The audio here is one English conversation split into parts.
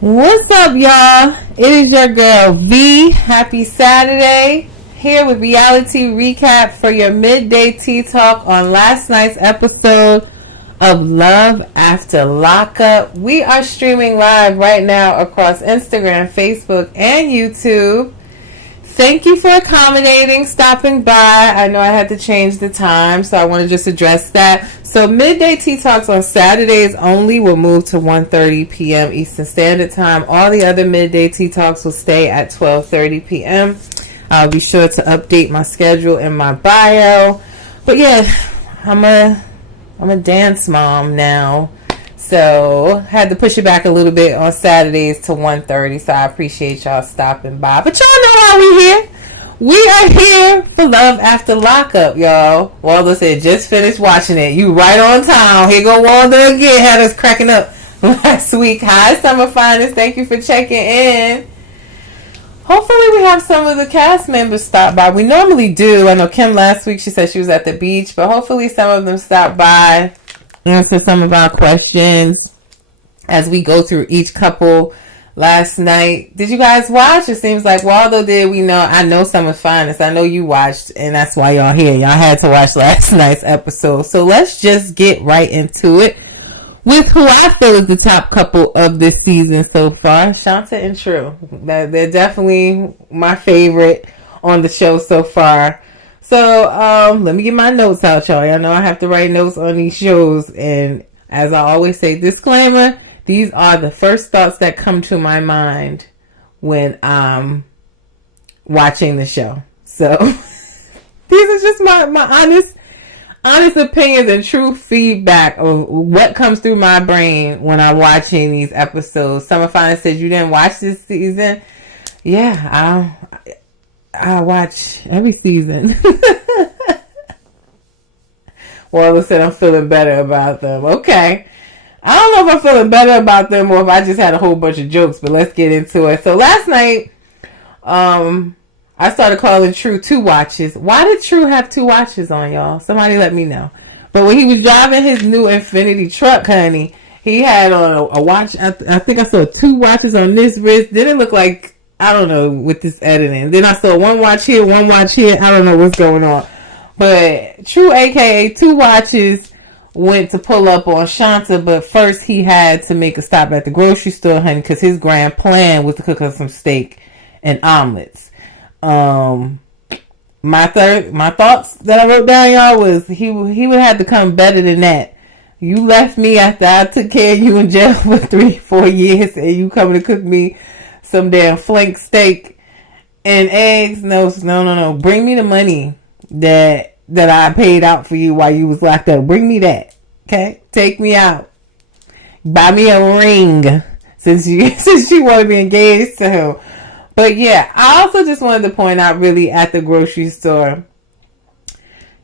What's up, y'all? It is your girl V. Happy Saturday. Here with reality recap for your midday tea talk on last night's episode of Love After Lockup. We are streaming live right now across Instagram, Facebook, and YouTube. Thank you for accommodating, stopping by. I know I had to change the time, so I want to just address that. So midday tea talks on Saturdays only will move to 1:30 p.m. Eastern Standard Time. All the other midday tea talks will stay at 12:30 p.m. I'll be sure to update my schedule in my bio. But yeah, I'm a dance mom now. So had to push it back a little bit on Saturdays to 1:30. So I appreciate y'all stopping by. But y'all know why we here. We are here for Love After Lockup, y'all. Waldo said, just finished watching it. You right on time. Here go Waldo again. Had us cracking up last week. Hi, Summer Finest. Thank you for checking in. Hopefully we have some of the cast members stop by. We normally do. I know Kim last week, she said she was at the beach. But hopefully some of them stop by, answer some of our questions as we go through each couple. Last night, did you guys watch? It seems like Waldo did. I know Summer's Finest. I know you watched, and that's why y'all here. Y'all had to watch last night's episode. So let's just get right into it with who I feel is the top couple of this season so far, Shanta and True. They're definitely my favorite on the show so far. So let me get my notes out, y'all. Y'all know I have to write notes on these shows, and as I always say, disclaimer, these are the first thoughts that come to my mind when I'm watching the show. So these are just my honest opinions and true feedback of what comes through my brain when I'm watching these episodes. Summer Finance said you didn't watch this season. Yeah, I watch every season. Waldo said I'm feeling better about them. Okay. I don't know if I'm feeling better about them or if I just had a whole bunch of jokes, but let's get into it. So last night, I started calling True 2 watches. Why did True have 2 watches on, y'all? Somebody let me know. But when he was driving his new Infiniti truck, honey, he had on a watch. I think I saw 2 watches on this wrist. Didn't look like, I don't know, with this editing. Then I saw one watch here, one watch here. I don't know what's going on. But True, aka 2 watches, went to pull up on Shanta, but first he had to make a stop at the grocery store, honey, because his grand plan was to cook us some steak and omelets. My thoughts that I wrote down, y'all, was he would have to come better than that. You left me after I took care of you in jail for 3-4 years, and you coming to cook me some damn flank steak and eggs? No. Bring me the money that I paid out for you while you was locked up. Bring me that. Okay? Take me out. Buy me a ring since you want to be engaged to him. But yeah, I also just wanted to point out really at the grocery store,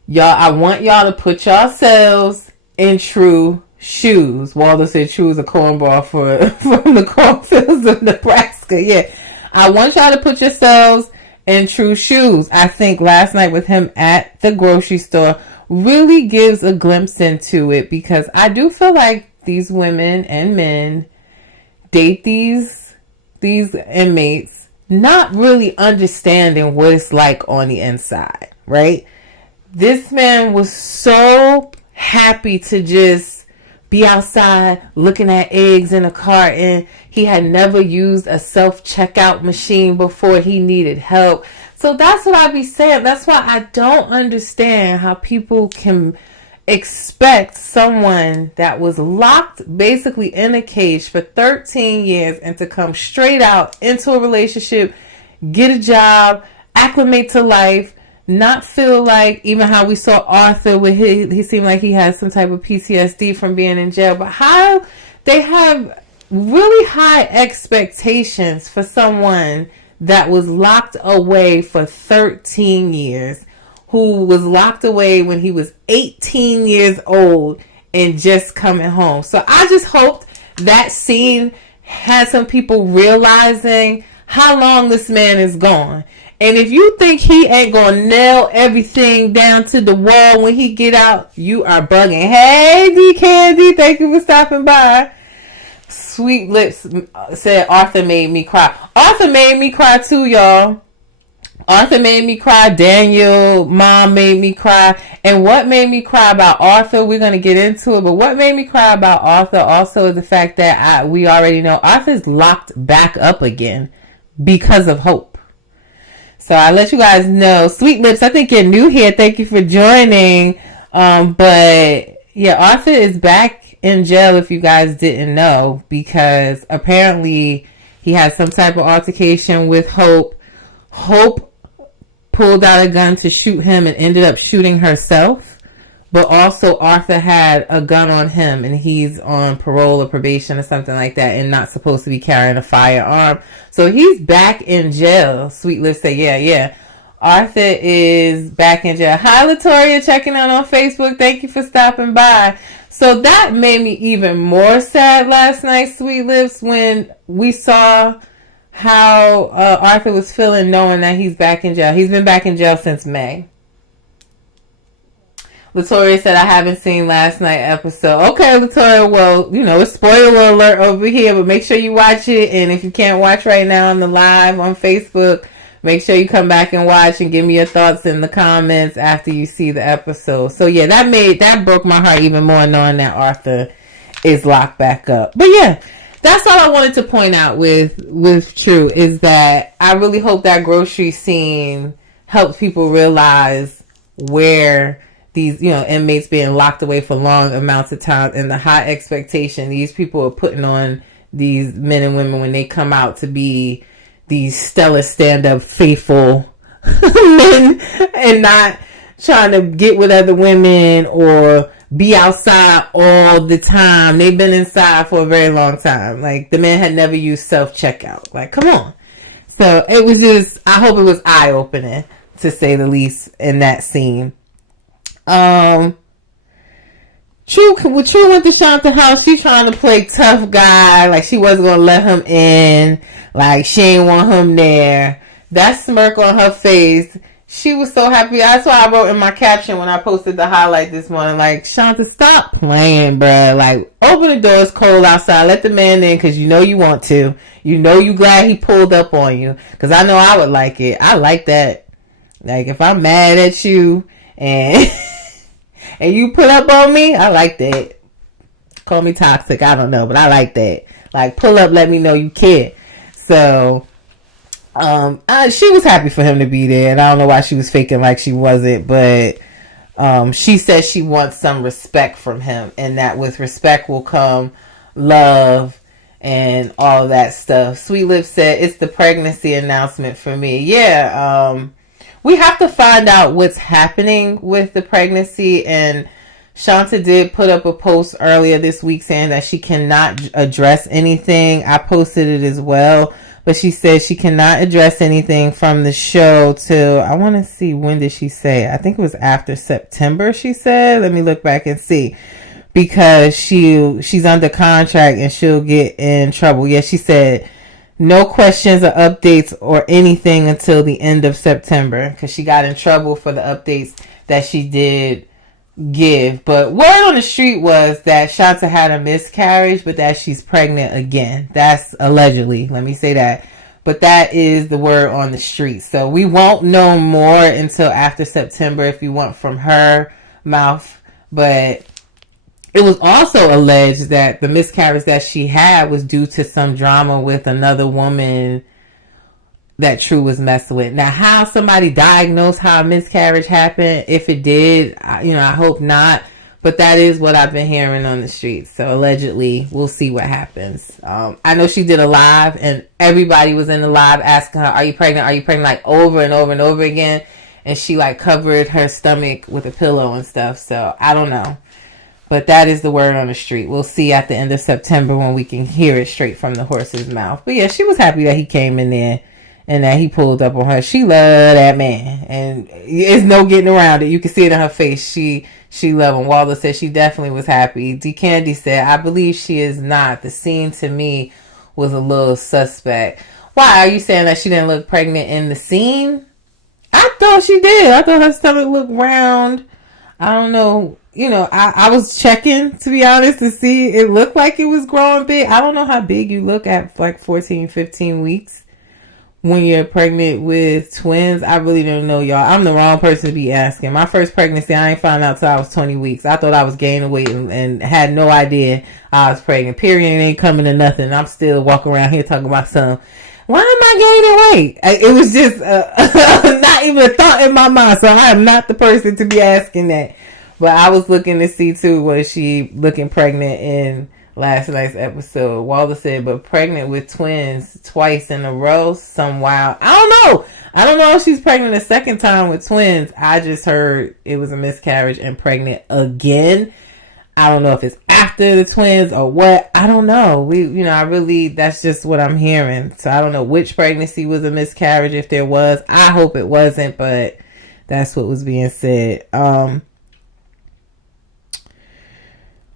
y'all, I want y'all to put yourselves in True shoes. Waldo said True is a cornball from the cornfields of Nebraska. Yeah. I want y'all to put yourselves and True shoes. I think last night with him at the grocery store really gives a glimpse into it, because I do feel like these women and men date these inmates not really understanding what it's like on the inside, right? This man was so happy to just be outside looking at eggs in a carton. He had never used a self-checkout machine before. He needed help. So that's what I be saying. That's why I don't understand how people can expect someone that was locked basically in a cage for 13 years and to come straight out into a relationship, get a job, acclimate to life, not feel like, even how we saw Arthur with he seemed like he had some type of PTSD from being in jail, but how they have really high expectations for someone that was locked away for 13 years, who was locked away when he was 18 years old and just coming home. So I just hoped that scene had some people realizing how long this man is gone. And if you think he ain't gonna nail everything down to the wall when he get out, you are bugging. Hey, D Candy, thank you for stopping by. Sweet Lips said Arthur made me cry. Arthur made me cry too, y'all. Arthur made me cry. Daniel, mom made me cry. And what made me cry about Arthur, we're going to get into it. But what made me cry about Arthur also is the fact that we already know Arthur's locked back up again because of Hope. So I'll let you guys know. Sweet Lips, I think you're new here. Thank you for joining. But yeah, Arthur is back in jail if you guys didn't know, because apparently he had some type of altercation with Hope. Hope pulled out a gun to shoot him and ended up shooting herself. But also Arthur had a gun on him and he's on parole or probation or something like that and not supposed to be carrying a firearm. So he's back in jail. Sweet Lips say, yeah. Arthur is back in jail. Hi, Latoria, checking out on Facebook. Thank you for stopping by. So that made me even more sad last night, Sweet Lips, when we saw how Arthur was feeling knowing that he's back in jail. He's been back in jail since May. Latoria said, I haven't seen last night episode. Okay, Latoria, well, it's spoiler alert over here, but make sure you watch it. And if you can't watch right now on the live on Facebook, make sure you come back and watch and give me your thoughts in the comments after you see the episode. So yeah, that broke my heart even more knowing that Arthur is locked back up. But yeah, that's all I wanted to point out with True, is that I really hope that grocery scene helps people realize where these, inmates being locked away for long amounts of time and the high expectation these people are putting on these men and women when they come out to be these stellar stand-up faithful men and not trying to get with other women or be outside all the time. They've been inside for a very long time. Like, the man had never used self-checkout. Like, come on. So it was just, I hope it was eye-opening, to say the least, in that scene. True went to Shanta's house. She trying to play tough guy. Like, she wasn't going to let him in. Like, she ain't want him there. That smirk on her face. She was so happy. That's why I wrote in my caption when I posted the highlight this morning. Like, Shanta, stop playing, bruh. Like, open the door. It's cold outside. Let the man in because you know you want to. You know you glad he pulled up on you. Because I know I would like it. I like that. Like, if I'm mad at you and... and you put up on me, I like that. Call me toxic, I don't know, but I like that. Like, pull up, let me know you care. So, she was happy for him to be there, and I don't know why she was faking like she wasn't, but she said she wants some respect from him, and that with respect will come love and all that stuff. Sweet Lips said, it's the pregnancy announcement for me. Yeah, we have to find out what's happening with the pregnancy, and Shanta did put up a post earlier this week saying that she cannot address anything. I posted it as well, but she said she cannot address anything from the show till, I want to see, when did she say? I think it was after September, she said. Let me look back and see. Because she's under contract and she'll get in trouble. Yeah, she said no questions or updates or anything until the end of September, because she got in trouble for the updates that she did give. But word on the street was that Shanta had a miscarriage, but that she's pregnant again. That's allegedly, let me say that. But that is the word on the street. So we won't know more until after September if you want from her mouth. But it was also alleged that the miscarriage that she had was due to some drama with another woman that True was messing with. Now, how somebody diagnosed how a miscarriage happened, if it did, I hope not. But that is what I've been hearing on the streets. So allegedly, we'll see what happens. I know she did a live and everybody was in the live asking her, are you pregnant? Are you pregnant? Like over and over and over again. And she like covered her stomach with a pillow and stuff. So I don't know. But that is the word on the street. We'll see at the end of September when we can hear it straight from the horse's mouth. But yeah, she was happy that he came in there and that he pulled up on her. She loved that man. And there's no getting around it. You can see it in her face. She loved him. Waldo said she definitely was happy. D. Candy said, I believe she is not. The scene to me was a little suspect. Why? Are you saying that she didn't look pregnant in the scene? I thought she did. I thought her stomach looked round. I don't know. I was checking, to be honest, to see. It looked like it was growing big. I don't know how big you look at like 14, 15 weeks when you're pregnant with twins. I really don't know, y'all. I'm the wrong person to be asking. My first pregnancy, I ain't found out till I was 20 weeks. I thought I was gaining weight and had no idea I was pregnant. Period ain't coming to nothing. I'm still walking around here talking about some. Why am I gaining weight? It was just not even a thought in my mind. So I am not the person to be asking that. But I was looking to see too, was she looking pregnant in last night's episode? Walter said, but pregnant with twins twice in a row, some wild. I don't know if she's pregnant a second time with twins. I just heard it was a miscarriage and pregnant again. I don't know if it's after the twins or what. I don't know. That's just what I'm hearing. So I don't know which pregnancy was a miscarriage, if there was. I hope it wasn't, but that's what was being said.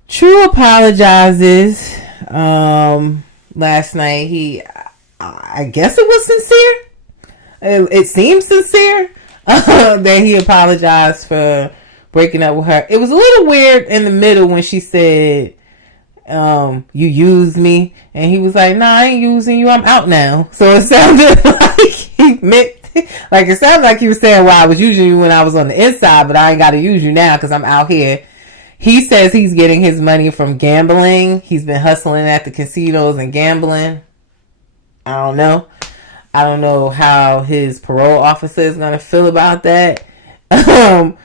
True apologizes. Last night I guess it was sincere. It seems sincere that he apologized for breaking up with her. It was a little weird in the middle when she said, you used me. And he was like, nah, I ain't using you. I'm out now. So it sounded like he meant, like it sounded like he was saying, well, I was using you when I was on the inside, but I ain't got to use you now because I'm out here. He says he's getting his money from gambling. He's been hustling at the casinos and gambling. I don't know. I don't know how his parole officer is going to feel about that. Or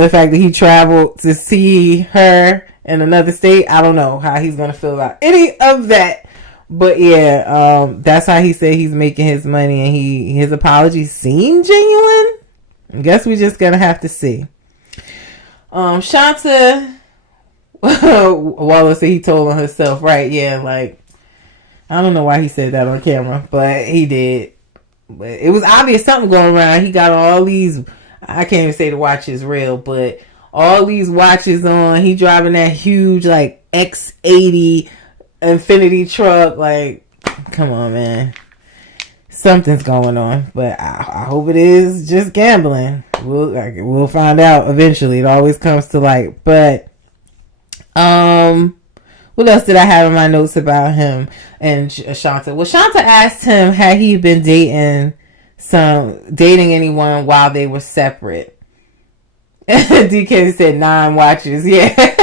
the fact that he traveled to see her in another state. I don't know how he's going to feel about any of that. But yeah, that's how he said he's making his money. And his apologies seem genuine. I guess we just going to have to see. Shanta, Wallace said he told on herself, right? Yeah, like, I don't know why he said that on camera, but he did. But it was obvious something going around. He got all these, I can't even say the watch is real, but all these watches on. He driving that huge, like, X80 Infinity truck. Like, come on, man. Something's going on, but I hope it is just gambling. We'll find out eventually. It always comes to light. But what else did I have in my notes about him and Shanta? Well, Shanta asked him had he been dating anyone while they were separate. DK said 9 watches. Yeah.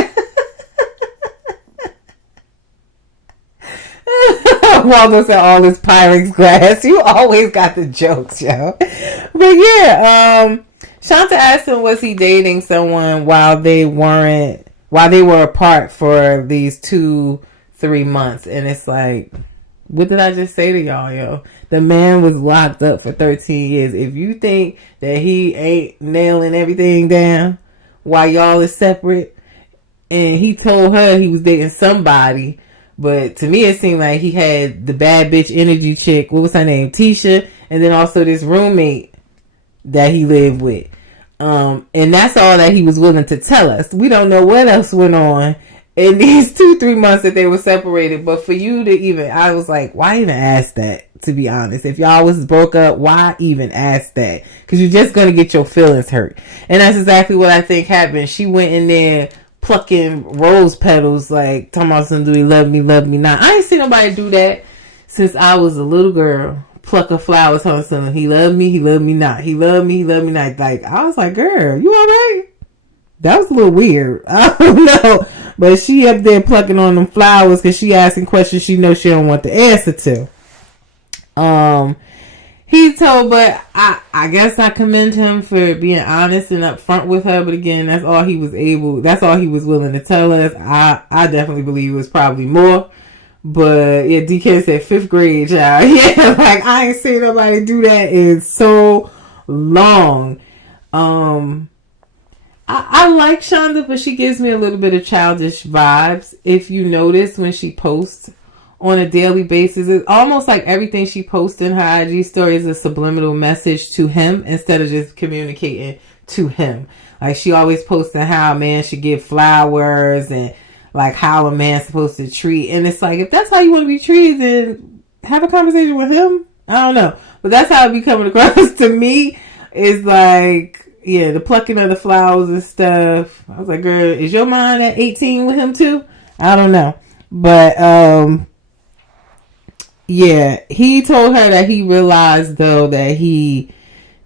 Waldo said all this Pyrex glass. You always got the jokes, yo. But yeah, Shanta asked him, was he dating someone while they were apart for these 2-3 months? And it's like, what did I just say to y'all, yo? The man was locked up for 13 years. If you think that he ain't nailing everything down while y'all is separate, and he told her he was dating somebody. But to me, it seemed like he had the bad bitch energy chick. What was her name? Tisha. And then also this roommate that he lived with. And that's all that he was willing to tell us. We don't know what else went on in these 2-3 months that they were separated. But for you to even, I was like, why even ask that? To be honest, if y'all was broke up, why even ask that? Because you're just going to get your feelings hurt. And that's exactly what I think happened. She went in there plucking rose petals, like talking about something, do he love me not? I ain't seen nobody do that since I was a little girl. Pluck a flower, telling something, he loved me not. He loved me not. Like, I was like, girl, you alright? That was a little weird. I don't know. But she up there plucking on them flowers because she asking questions she knows she don't want the answer to. He told, but I guess I commend him for being honest and upfront with her. But again, that's all he was willing to tell us. I definitely believe it was probably more. But yeah, DK said 5th grade, child. Yeah, like I ain't seen nobody do that in so long. I like Shonda, but she gives me a little bit of childish vibes. If you notice when she posts on a daily basis, it's almost like everything she posts in her IG story is a subliminal message to him instead of just communicating to him. Like she always posting how a man should give flowers and like how a man's supposed to treat. And it's like, if that's how you want to be treated, then have a conversation with him. I don't know. But that's how it be coming across to me. Is like, yeah, the plucking of the flowers and stuff. I was like, girl, is your mind at 18 with him too? I don't know. But, yeah, he told her that he realized, though, that he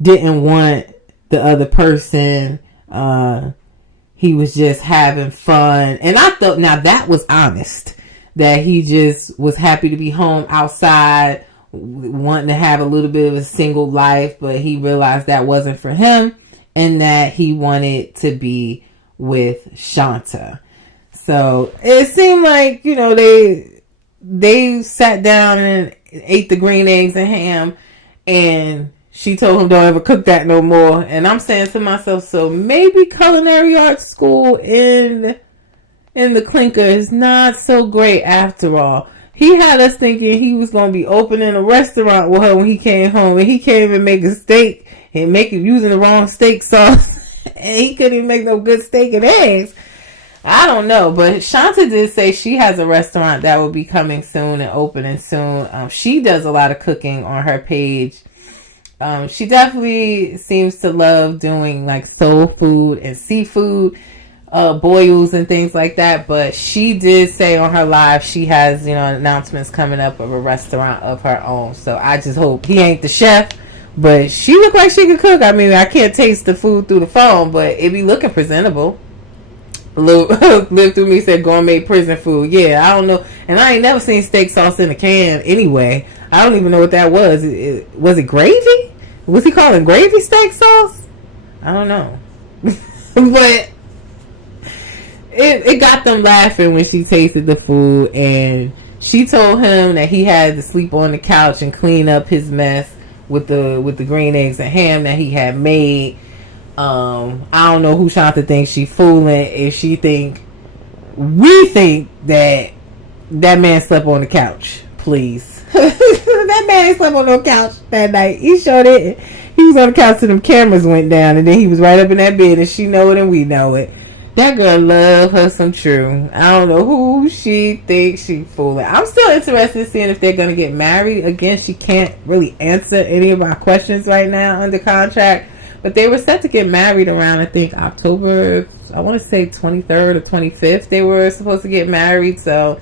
didn't want the other person. He was just having fun. And I thought, now that was honest. That he just was happy to be home outside, wanting to have a little bit of a single life, but he realized that wasn't for him. And that he wanted to be with Shanta. So it seemed like, you know, they sat down and ate the green eggs and ham, and she told him don't ever cook that no more. And I'm saying to myself, so maybe culinary arts school in the clinker is not so great after all. He had us thinking he was going to be opening a restaurant with her when he came home, and he can't even make a steak. And make it using the wrong steak sauce. And he couldn't even make no good steak and eggs. I don't know. But Shanta did say she has a restaurant that will be coming soon and opening soon. She does a lot of cooking on her page. She definitely seems to love doing like soul food and seafood, boils and things like that. But she did say on her live she has, you know, announcements coming up of a restaurant of her own. So I just hope he ain't the chef. But she looked like she could cook. I mean, I can't taste the food through the phone, but it be looking presentable. Lived through me said gourmet prison food. Yeah, I don't know. And I ain't never seen steak sauce in a can anyway. I don't even know what that was. Was it gravy? Was he calling gravy steak sauce? I don't know. But it got them laughing when she tasted the food. And she told him that he had to sleep on the couch and clean up his mess with the green eggs and ham that he had made. I don't know who Shanta thinks she fooling if we think that man slept on the couch. Please. That man ain't slept on no couch that night. He sure didn't. He was on the couch till them cameras went down, and then he was right up in that bed, and she know it and we know it. That girl love her some True. I don't know who she thinks she fooling. I'm still interested in seeing if they're going to get married. Again, she can't really answer any of my questions right now under contract. But they were set to get married around, I think, October, I want to say 23rd or 25th. They were supposed to get married. So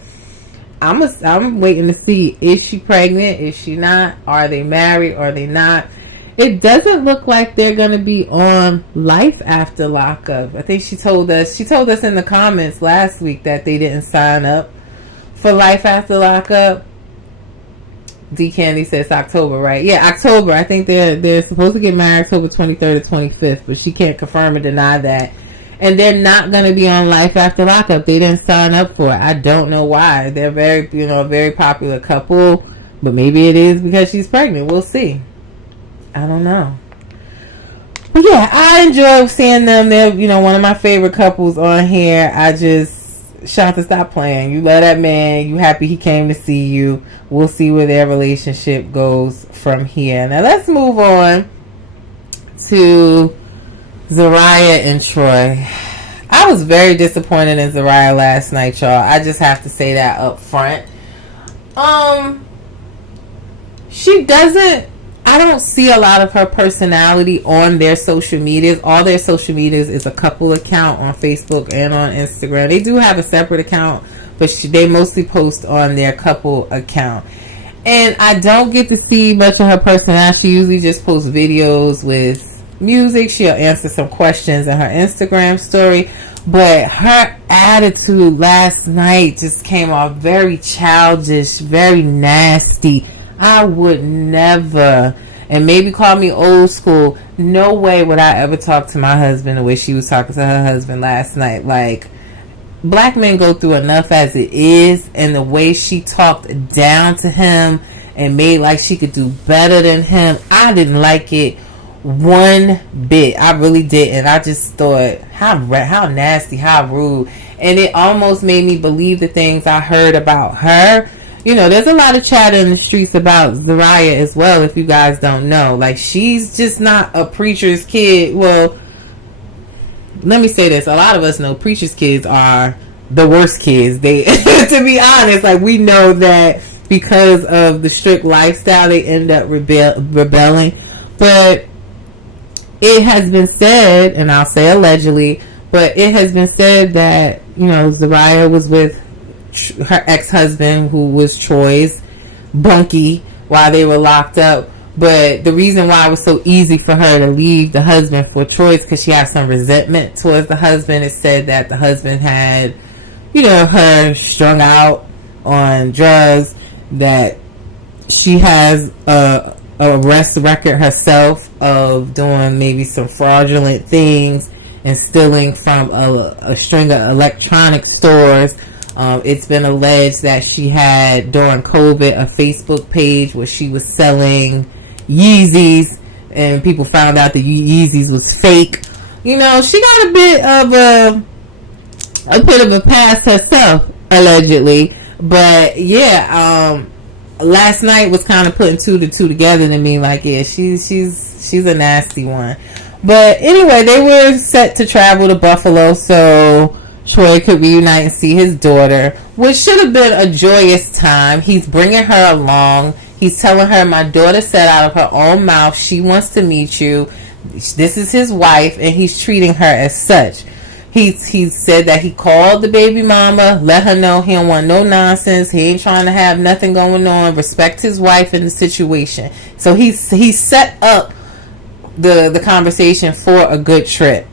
I'm waiting to see, is she pregnant? Is she not? Are they married? Are they not? It doesn't look like they're going to be on Life After Lockup. I think she told us in the comments last week that they didn't sign up for Life After Lockup. D Candy says October, right? Yeah, October. I think they're supposed to get married October 23rd or 25th, but she can't confirm or deny that. And they're not going to be on Life After Lockup. They didn't sign up for it. I don't know why. They're a very popular couple, but maybe it is because she's pregnant. We'll see. I don't know. But yeah, I enjoy seeing them. They're, one of my favorite couples on here. Shanta, stop playing. You love that man. You happy he came to see you. We'll see where their relationship goes from here. Now let's move on to Zariah and Troy. I was very disappointed in Zariah last night, y'all. I just have to say that up front. I don't see a lot of her personality on their social medias. All their social medias is a couple account on Facebook and on Instagram. They do have a separate account, but they mostly post on their couple account. And I don't get to see much of her personality. She usually just posts videos with music. She'll answer some questions in her Instagram story. But her attitude last night just came off very childish, very nasty. I would never, and maybe call me old school, no way would I ever talk to my husband the way she was talking to her husband last night. Like, black men go through enough as it is, and the way she talked down to him and made like she could do better than him, I didn't like it one bit. I really didn't. I just thought, how nasty, how rude. And it almost made me believe the things I heard about her. There's a lot of chatter in the streets about Zariah as well, if you guys don't know. Like, she's just not a preacher's kid. Well, let me say this. A lot of us know preacher's kids are the worst kids. They, to be honest, like, we know that because of the strict lifestyle, they end up rebelling. But it has been said, and I'll say allegedly, but it has been said that, you know, Zariah was with her ex-husband, who was Troy's bunkie, while they were locked up. But the reason why it was so easy for her to leave the husband for Troy is because she had some resentment towards the husband. It said that the husband had, you know, her strung out on drugs, that she has a arrest record herself of doing maybe some fraudulent things and stealing from a string of electronic stores. It's been alleged that she had, during COVID, a Facebook page where she was selling Yeezys, and people found out the Yeezys was fake. You know, she got a bit of a past herself, allegedly. But yeah, last night was kind of putting two to two together to me. Like, yeah, she's a nasty one. But anyway, they were set to travel to Buffalo so Troy could reunite and see his daughter, which should have been a joyous time. He's bringing her along. He's telling her, my daughter said out of her own mouth she wants to meet you. This is his wife, and he's treating her as such. He said that he called the baby mama, let her know he don't want no nonsense. He ain't trying to have nothing going on. Respect his wife and the situation. So he set up the conversation for a good trip.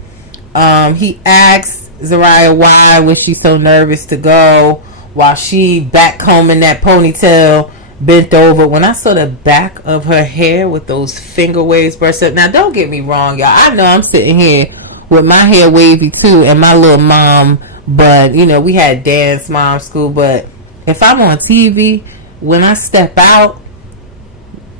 He asked Zariah why was she so nervous to go while she back combing that ponytail, bent over. When I saw the back of her hair with those finger waves burst up. Now, don't get me wrong, y'all. I know I'm sitting here with my hair wavy too, and my little mom, but you know, we had dance mom school. But if I'm on TV, when I step out,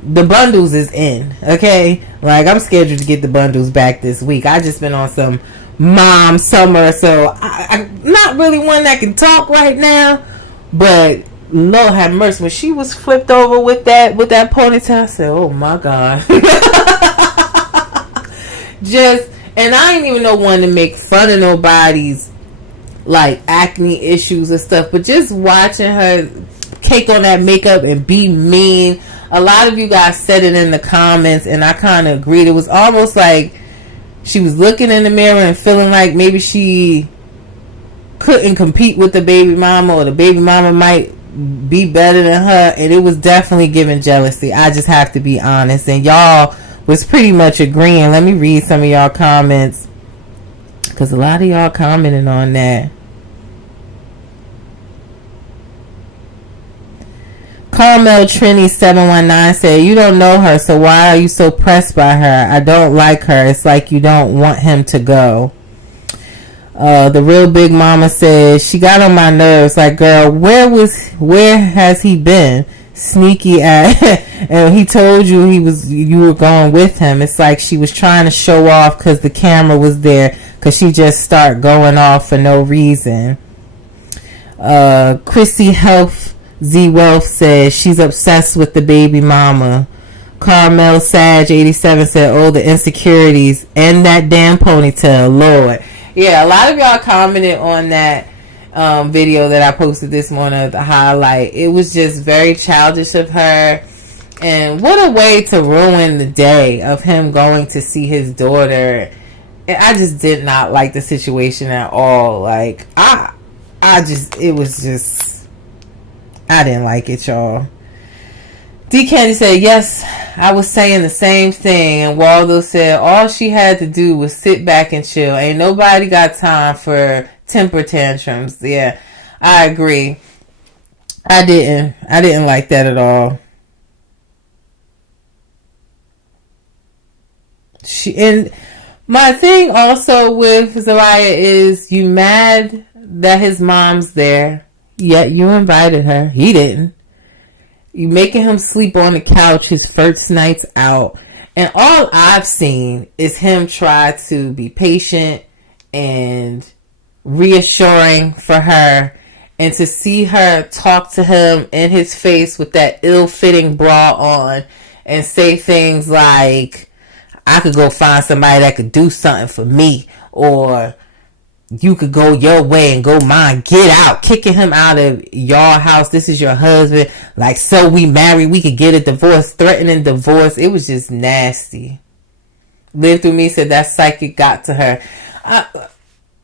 the bundles is in, okay? Like, I'm scheduled to get the bundles back this week. I just been on some mom summer, so I'm not really one that can talk right now. But Lord have mercy, when she was flipped over with that ponytail, I said, oh my God. And I ain't even no one to make fun of nobody's like acne issues and stuff, but just watching her cake on that makeup and be mean. A lot of you guys said it in the comments, and I kind of agreed. It was almost like she was looking in the mirror and feeling like maybe she couldn't compete with the baby mama, or the baby mama might be better than her, and it was definitely giving jealousy. I just have to be honest, and y'all was pretty much agreeing. Let me read some of y'all comments, because a lot of y'all commented on that. Carmel Trini 719 said, you don't know her, so why are you so pressed by her? I don't like her. It's like you don't want him to go. The real big mama says, she got on my nerves. Like, girl, where has he been? Sneaky at and he told you you were going with him. It's like she was trying to show off because the camera was there, because she just start going off for no reason. Chrissy Health Z Wealth says she's obsessed with the baby mama. Carmel Sag 87 said, oh, the insecurities and that damn ponytail, Lord. Yeah, a lot of y'all commented on that video that I posted this morning, the highlight. It was just very childish of her, and what a way to ruin the day of him going to see his daughter. And I just did not like the situation at all. Like, I didn't like it, y'all. D Candy said, yes, I was saying the same thing. And Waldo said, all she had to do was sit back and chill. Ain't nobody got time for temper tantrums. Yeah, I agree. I didn't like that at all. And my thing also with Zariah is, you mad that his mom's there, yet you invited her. He didn't. You making him sleep on the couch his first nights out. And all I've seen is him try to be patient and reassuring for her, and to see her talk to him in his face with that ill-fitting bra on and say things like, I could go find somebody that could do something for me, or you could go your way and go mine. Get out. Kicking him out of your house. This is your husband. Like, so we married, we could get a divorce. Threatening divorce. It was just nasty. Live Through Me said that psychic got to her.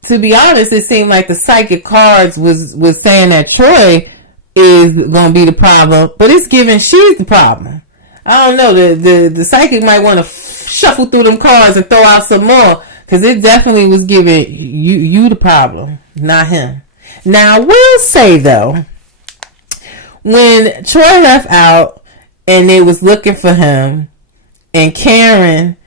To be honest, it seemed like the psychic cards was saying that Troy is going to be the problem, but it's giving she's the problem. I don't know. The psychic might want to shuffle through them cards and throw out some more, because it definitely was giving you the problem, not him. Now, I will say, though, when Troy left out and they was looking for him, and Karen,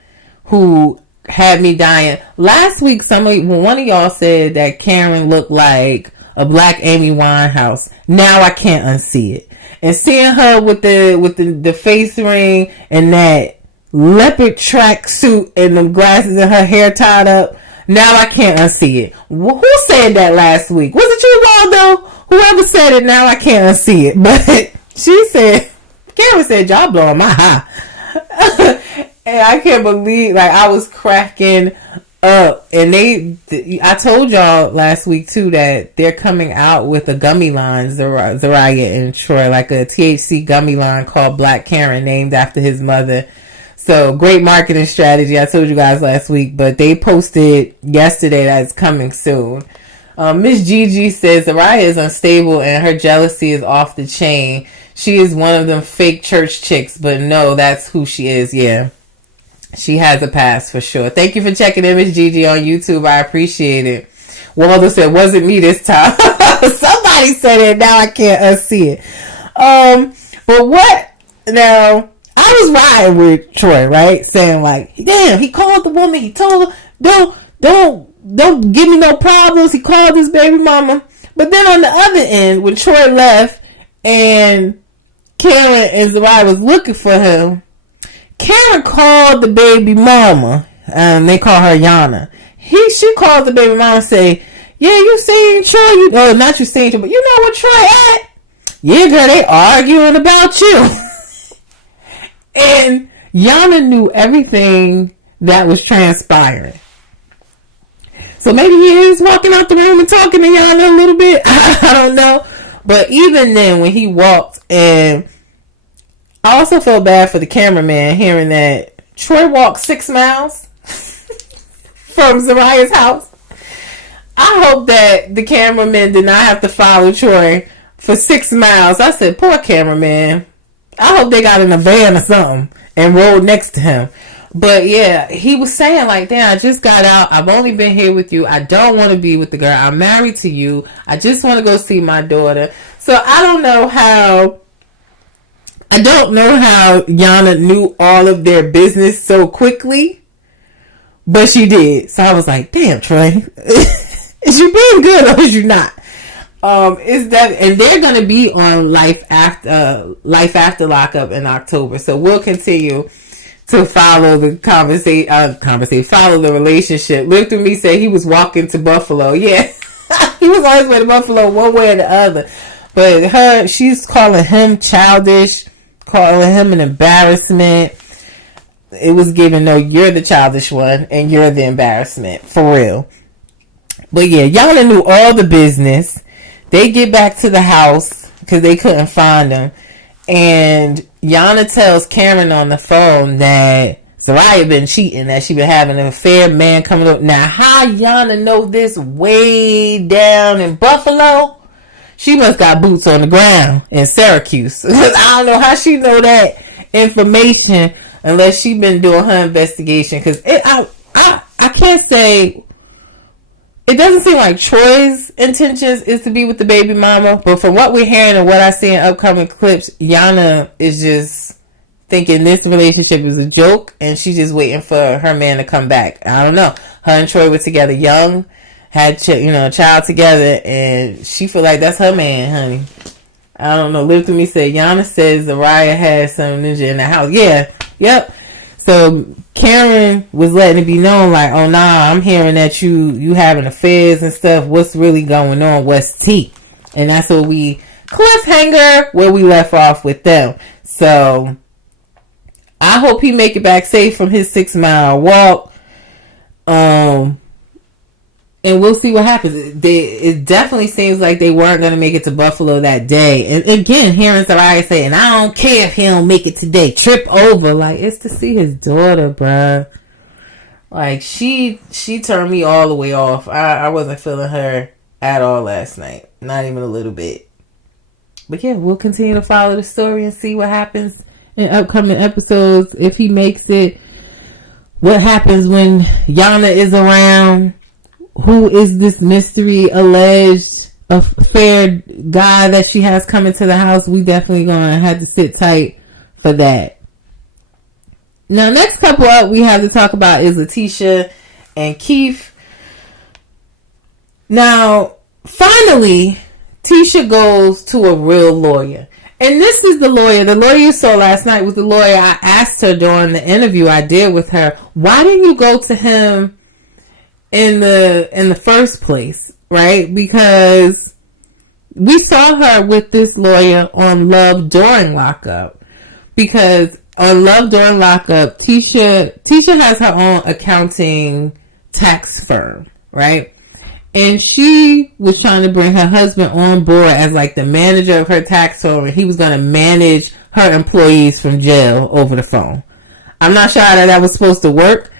who had me dying last week, one of y'all said that Karen looked like a black Amy Winehouse. Now I can't unsee it. And seeing her with the face ring and that leopard track suit and them glasses and her hair tied up, now I can't unsee it. Who said that last week? Was it you, Waldo? Whoever said it, now I can't unsee it. But she said, Karen said, y'all blowing my high. And I can't believe, like, I was cracking up. And I told y'all last week too that they're coming out with a gummy line, Zariah and Troy, like a THC gummy line called Black Karen, named after his mother. So great marketing strategy. I told you guys last week, but they posted yesterday that it's coming soon. Miss Gigi says Zariah is unstable and her jealousy is off the chain. She is one of them fake church chicks, but no, that's who she is. Yeah. She has a past for sure. Thank you for checking in, Miss Gigi, on YouTube. I appreciate it. Waldo said, wasn't me this time. Somebody said it. Now I can't unsee it. But what? Now, I was riding with Troy, right? Saying like, damn, he called the woman. He told her, don't give me no problems. He called his baby mama. But then on the other end, when Troy left and Karen and Zariah was looking for him, Karen called the baby mama, and they call her Yana. She called the baby mama and say, yeah, you seen Troy? Not you seen Troy, but you know what Troy at? Yeah, girl, they arguing about you. And Yana knew everything that was transpiring. So maybe he is walking out the room and talking to Yana a little bit. I don't know. But even then, when he walked, and I also felt bad for the cameraman hearing that Troy walked 6 miles from Zariah's house. I hope that the cameraman did not have to follow Troy for 6 miles. I said, poor cameraman. I hope they got in a van or something and rode next to him. But yeah, he was saying like, damn, I just got out. I've only been here with you. I don't want to be with the girl. I'm married to you. I just want to go see my daughter. So I don't know how Yana knew all of their business so quickly, but she did. So I was like, damn, Troy, is you being good or is you not? Is that, and they're going to be on Life After Lockup in October. So we'll continue to follow the follow the relationship. Live Through Me said he was walking to Buffalo. Yeah, he was always way to Buffalo, one way or the other. But she's calling him childish, calling him an embarrassment. It was given, no, you're the childish one and you're the embarrassment, for real. But yeah, Yana knew all the business. They get back to the house because they couldn't find him. And Yana tells Karen on the phone that Zariah been cheating, that she been having an affair, man coming up. Now, how Yana know this way down in Buffalo? She must got boots on the ground in Syracuse. I don't know how she know that information unless she been doing her investigation. Because I can't say. It doesn't seem like Troy's intentions is to be with the baby mama, but from what we're hearing and what I see in upcoming clips, Yana is just thinking this relationship is a joke, and she's just waiting for her man to come back. I don't know. Her and Troy were together young, had a child together, and she feel like that's her man, honey. I don't know. Live Through Me said Yana says Zariah has some ninja in the house. Yeah, yep. So Karen was letting it be known, like, oh nah, I'm hearing that you having affairs and stuff. What's really going on? What's tea? And that's what we cliffhanger where we left off with them. So I hope he make it back safe from his 6 mile walk. And we'll see what happens. It definitely seems like they weren't going to make it to Buffalo that day. And again, hearing Zariah say, and I don't care if he don't make it today. Trip over. Like, it's to see his daughter, bruh. Like, she turned me all the way off. I wasn't feeling her at all last night. Not even a little bit. But yeah, we'll continue to follow the story and see what happens in upcoming episodes. If he makes it, what happens when Yana is around? Who is this mystery alleged affair guy that she has coming to the house? We definitely gonna have to sit tight for that. Now, next couple up we have to talk about is Letitia and Keith. Now, finally, Tisha goes to a real lawyer. And this is the lawyer you saw last night was the lawyer I asked her during the interview I did with her, why didn't you go to him in the first place, right? Because we saw her with this lawyer on Love during Lockup. Because on Love during Lockup, Tisha has her own accounting tax firm, right? And she was trying to bring her husband on board as like the manager of her tax firm, and he was going to manage her employees from jail over the phone. I'm not sure how that was supposed to work,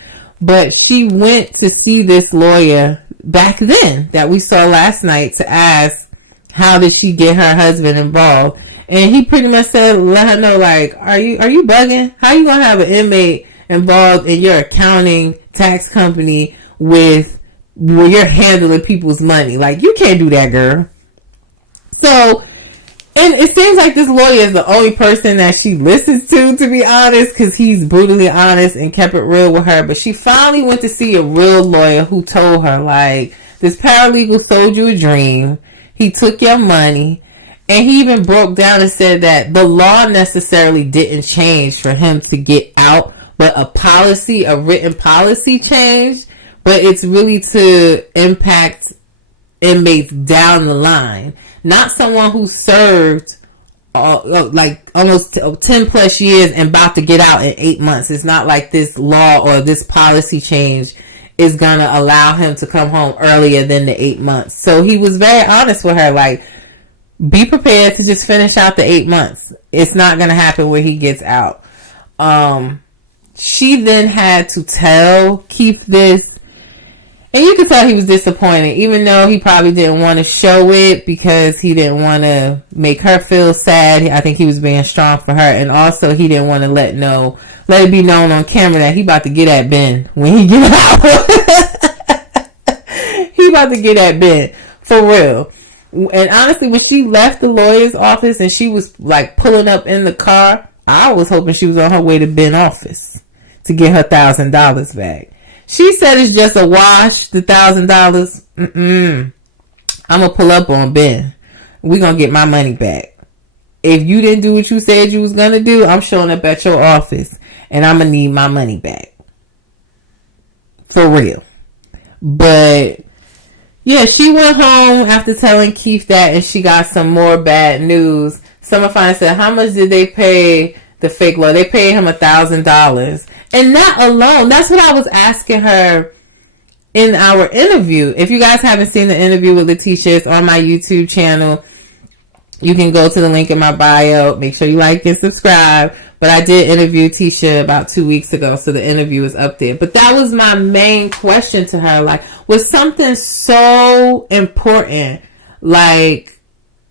but she went to see this lawyer back then that we saw last night to ask how did she get her husband involved. And he pretty much said, let her know, like, are you bugging? How you going to have an inmate involved in your accounting tax company where you're handling people's money? Like, you can't do that, girl. So, and it seems like this lawyer is the only person that she listens to be honest, because he's brutally honest and kept it real with her. But she finally went to see a real lawyer who told her, like, this paralegal sold you a dream. He took your money. And he even broke down and said that the law necessarily didn't change for him to get out, but a written policy changed. But it's really to impact inmates down the line. Not someone who served like almost 10 plus years and about to get out in 8 months. It's not like this law or this policy change is going to allow him to come home earlier than the 8 months. So he was very honest with her, like, be prepared to just finish out the 8 months. It's not going to happen when he gets out. She then had to tell Keith this. And you could tell he was disappointed, even though he probably didn't want to show it because he didn't want to make her feel sad. I think he was being strong for her. And also he didn't want to let it be known on camera that he about to get at Ben when he get out. He about to get at Ben. For real. And honestly, when she left the lawyer's office and she was like pulling up in the car, I was hoping she was on her way to Ben's office to get her $1,000 back. She said it's just a wash, the $1,000. I'm going to pull up on Ben. We're going to get my money back. If you didn't do what you said you was going to do, I'm showing up at your office and I'm going to need my money back. For real. But yeah, she went home after telling Keith that, and she got some more bad news. Summer Fine said, how much did they pay the fake lawyer? They paid him $1,000. And that alone, that's what I was asking her in our interview. If you guys haven't seen the interview with Letitia, it's on my YouTube channel. You can go to the link in my bio. Make sure you like and subscribe. But I did interview Tisha about 2 weeks ago, so the interview is up there. But that was my main question to her. Like, was something so important, like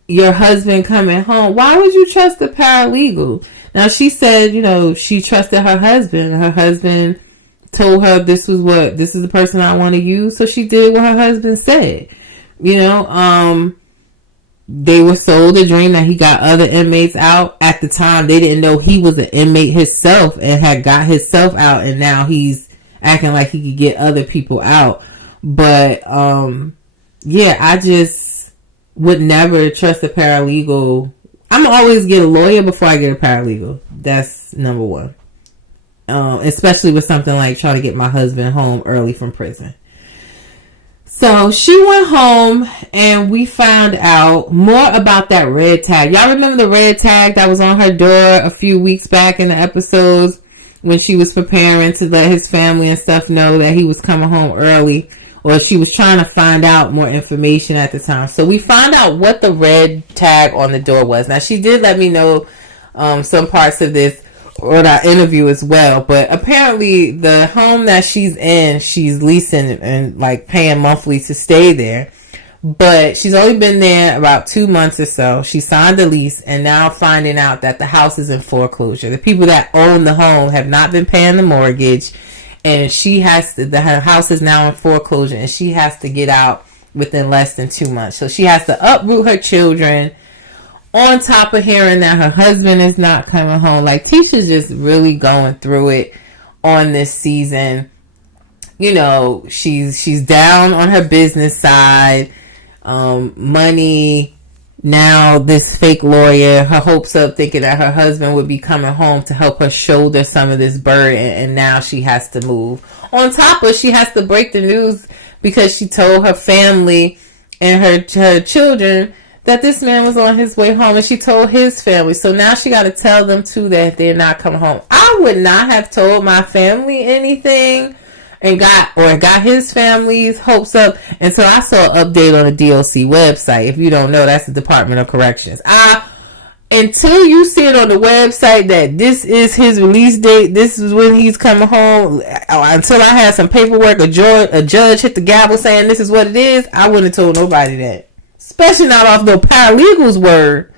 your husband coming home, why would you trust the paralegal? Now, she said, she trusted her husband. Her husband told her this is the person I want to use. So she did what her husband said. They were sold a dream that he got other inmates out. At the time, they didn't know he was an inmate himself and had got himself out, and now he's acting like he could get other people out. But yeah, I just would never trust a paralegal. I'm gonna always get a lawyer before I get a paralegal. That's number one. Especially with something like trying to get my husband home early from prison. So she went home and we found out more about that red tag. Y'all remember the red tag that was on her door a few weeks back in the episodes when she was preparing to let his family and stuff know that he was coming home early, or she was trying to find out more information at the time. So we found out what the red tag on the door was. Now, she did let me know some parts of this or that interview as well. But apparently the home that she's in, she's leasing and like paying monthly to stay there. But she's only been there about 2 months or so. She signed the lease and now finding out that the house is in foreclosure. The people that own the home have not been paying the mortgage, and her house is now in foreclosure, and she has to get out within less than 2 months. So she has to uproot her children, on top of hearing that her husband is not coming home. Like, Keisha's just really going through it on this season. You know, she's down on her business side. Money. Now this fake lawyer, her hopes up thinking that her husband would be coming home to help her shoulder some of this burden, and now she has to move. On top of, she has to break the news because she told her family and her children that this man was on his way home, and she told his family. So now she got to tell them too that they're not coming home. I would not have told my family anything and got his family's hopes up until I saw an update on the DLC website. If you don't know, that's the Department of Corrections. Until you see it on the website that this is his release date, this is when he's coming home, until I had some paperwork, a judge hit the gavel saying this is what it is, I wouldn't have told nobody that. Especially not off no paralegal's word.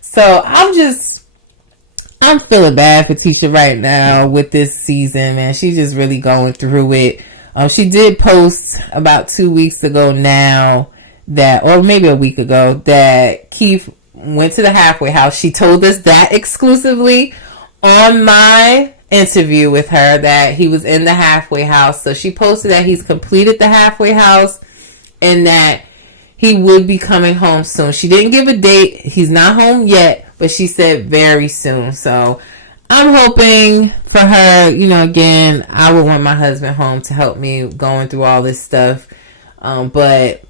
So I'm feeling bad for Tisha right now with this season, man. She's just really going through it. She did post about 2 weeks ago now or maybe a week ago, that Keith went to the halfway house. She told us that exclusively on my interview with her, that he was in the halfway house. So she posted that he's completed the halfway house and that he would be coming home soon. She didn't give a date. He's not home yet, but she said very soon. So I'm hoping for her, again, I would want my husband home to help me going through all this stuff. But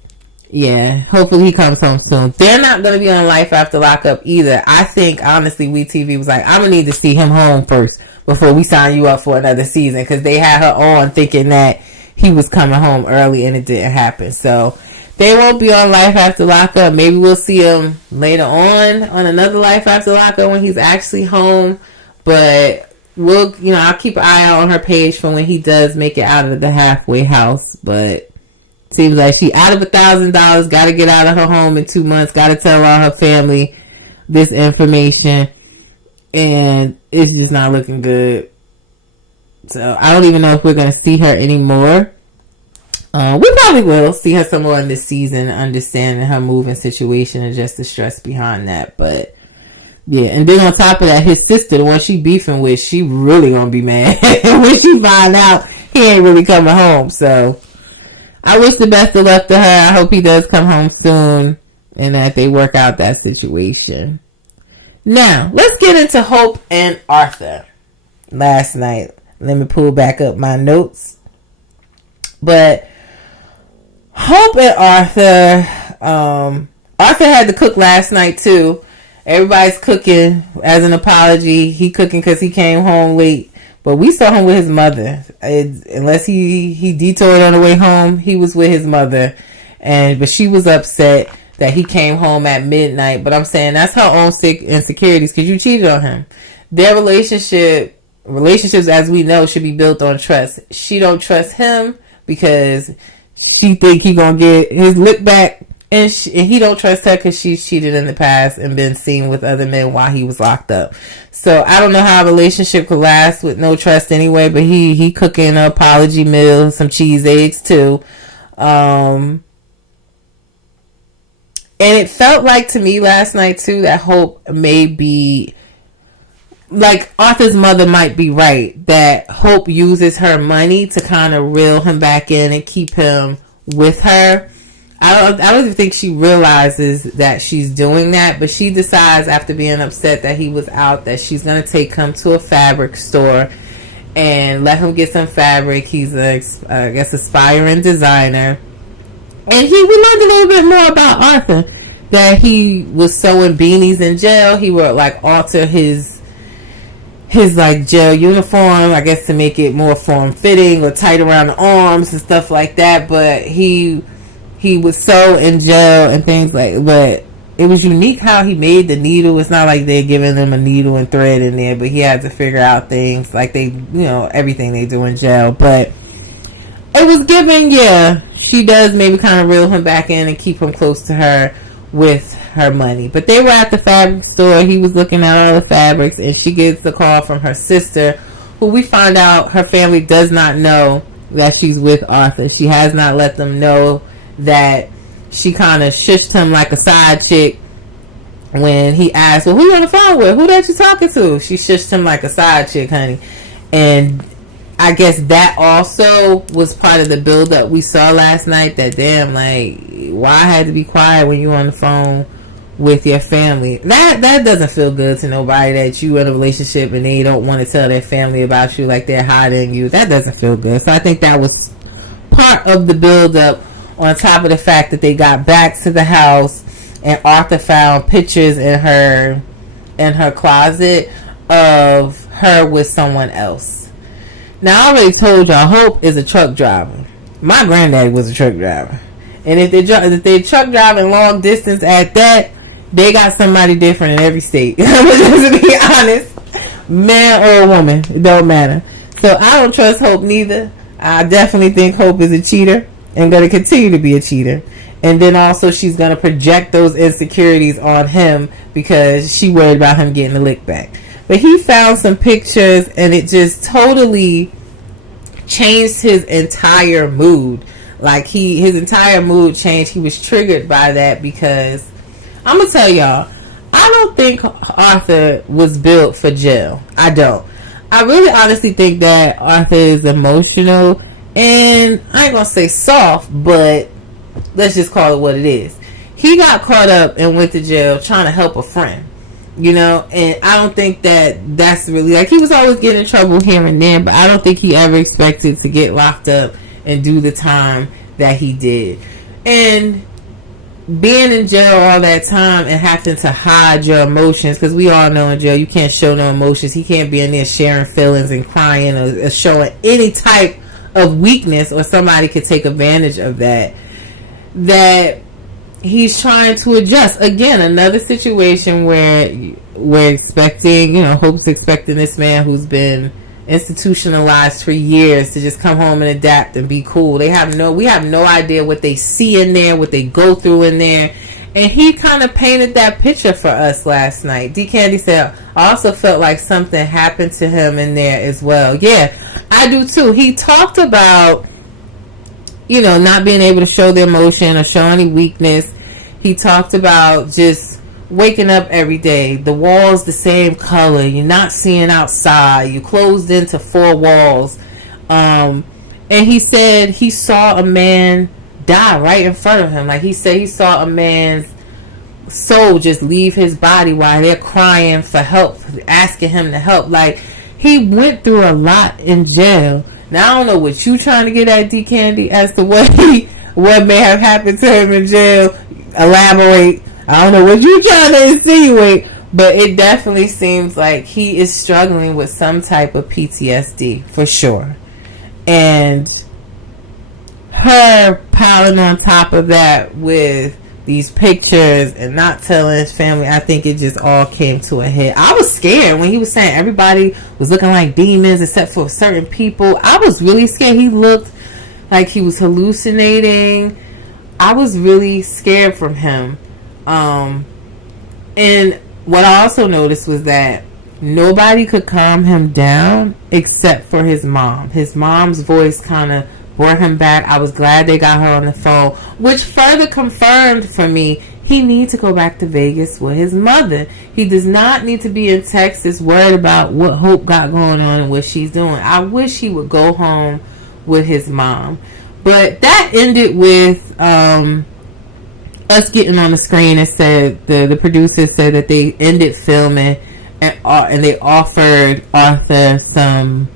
yeah, hopefully he comes home soon. They're not going to be on Life After Lockup either. I think, honestly, WeTV was like, I'm going to need to see him home first before we sign you up for another season. Because they had her on thinking that he was coming home early and it didn't happen. So they won't be on Life After Lockup. Maybe we'll see him later on another Life After Lockup when he's actually home. But I'll keep an eye out on her page for when he does make it out of the halfway house. But seems like she out of $1,000, got to get out of her home in 2 months, got to tell all her family this information, and it's just not looking good. So I don't even know if we're going to see her anymore. We probably will see her some more in this season, understanding her moving situation and just the stress behind that. But yeah, and then on top of that, his sister, the one she beefing with, she really gonna be mad when she find out he ain't really coming home. So I wish the best of luck to her. I hope he does come home soon and that they work out that situation. Now, let's get into Hope and Arthur. Last night, let me pull back up my notes. But Hope and Arthur, Arthur had to cook last night too. Everybody's cooking as an apology. He cooking because he came home late. But we saw him with his mother. Unless he detoured on the way home, he was with his mother. But she was upset that he came home at midnight. But I'm saying that's her own insecurities because you cheated on him. Their relationships, as we know, should be built on trust. She don't trust him because she think he gonna get his lick back, and he don't trust her because she's cheated in the past and been seen with other men while he was locked up. So I don't know how a relationship could last with no trust anyway. But he cooking an apology meal, some cheese eggs too, and it felt like to me last night too that Hope may be. Like, Arthur's mother might be right, that Hope uses her money to kind of reel him back in and keep him with her. I don't even think she realizes that she's doing that, but she decides after being upset that he was out that she's going to take him to a fabric store and let him get some fabric. He's aspiring designer. And we learned a little bit more about Arthur, that he was sewing beanies in jail. He would alter his jail uniform, I guess, to make it more form-fitting or tight around the arms and stuff like that. But he was so in jail and things but it was unique how he made the needle. It's not like they're giving them a needle and thread in there, but he had to figure out things like they, everything they do in jail. But it was giving, she does maybe kind of reel him back in and keep him close to her with her money. But they were at the fabric store. He was looking at all the fabrics, and she gets the call from her sister, who we find out her family does not know that she's with Arthur. She has not let them know that. She kind of shushed him like a side chick when he asked, well, who you on the phone with? Who that you talking to? She shushed him like a side chick, honey. And I guess that also was part of the build-up we saw last night, that damn, like, why I had to be quiet when you on the phone with your family. That doesn't feel good to nobody, that you in a relationship and they don't want to tell their family about you, like they're hiding you. That doesn't feel good. So I think that was part of the build-up, on top of the fact that they got back to the house and Arthur found pictures in her closet of her with someone else. Now, I already told y'all, Hope is a truck driver. My granddaddy was a truck driver. And if they truck driving long distance at that, they got somebody different in every state. Just to be honest. Man or woman, it don't matter. So I don't trust Hope neither. I definitely think Hope is a cheater and going to continue to be a cheater. And then also she's going to project those insecurities on him because she worried about him getting the lick back. But he found some pictures and it just totally changed his entire mood. Like his entire mood changed. He was triggered by that because I'm going to tell y'all, I don't think Arthur was built for jail. I don't. I really honestly think that Arthur is emotional. And I ain't gonna say soft, but let's just call it what it is. He got caught up and went to jail trying to help a friend, and I don't think that's really, like, he was always getting in trouble here and there, but I don't think he ever expected to get locked up and do the time that he did. And being in jail all that time and having to hide your emotions, because we all know in jail you can't show no emotions. He can't be in there sharing feelings and crying or showing any type of weakness, or somebody could take advantage of that he's trying to adjust. Again, another situation where we're expecting, Hope's expecting this man who's been institutionalized for years to just come home and adapt and be cool. We have no idea what they see in there, what they go through in there. And he kind of painted that picture for us last night. D. Candy said, I also felt like something happened to him in there as well. Yeah, I do too. He talked about, not being able to show the emotion or show any weakness. He talked about just waking up every day. The walls the same color. You're not seeing outside. You closed into four walls. And he said he saw a man die right in front of him. Like, he said he saw a man's soul just leave his body while they're crying for help, asking him to help. Like, he went through a lot in jail. Now, I don't know what you trying to get at, D. Candy, as to what may have happened to him in jail. Elaborate. I don't know what you trying to insinuate, but it definitely seems like he is struggling with some type of PTSD for sure. And her piling on top of that with these pictures and not telling his family, I think it just all came to a head. I was scared when he was saying everybody was looking like demons except for certain people. I was really scared. He looked like he was hallucinating. I was really scared from him. And what I also noticed was that nobody could calm him down except for his mom. His mom's voice kind of brought him back. I was glad they got her on the phone, which further confirmed for me he needs to go back to Vegas with his mother. He does not need to be in Texas worried about what Hope got going on and what she's doing. I wish he would go home with his mom. But that ended with us getting on the screen and said the producer said that they ended filming and they offered Arthur some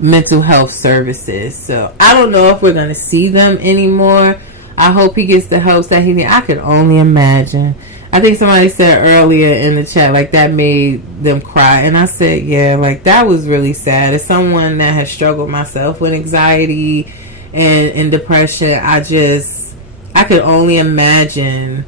mental health services. So I don't know if we're going to see them anymore. I hope he gets the help that he needs. I could only imagine. I think somebody said earlier in the chat, like, that made them cry. And I said, yeah, like, that was really sad. As someone that has struggled myself with anxiety and depression, I could only imagine